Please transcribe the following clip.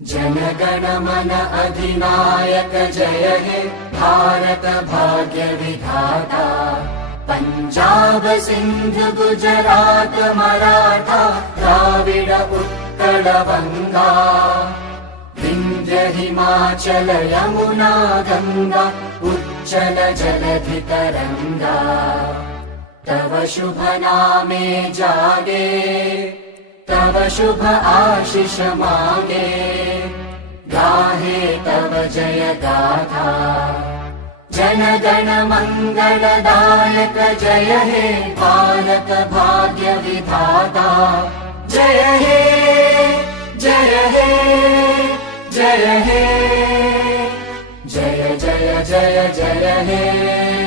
जनगण मन अधिनायक जय हे भारत भाग्य विधाता। पंजाब सिंध गुजरात मराठा द्राविड उत्कल बंगा। विंध्य हिमाचल यमुना गंगा उच्चल जलधि तरंगा। तव शुभ नामे जागे तव शुभ आशीष मांगे। गाहे तव जय गाथा जन गण मंगलदायक जय हे भारत भाग्य विधाता। जय हे जय हे जय हे जय जय जय जय हे।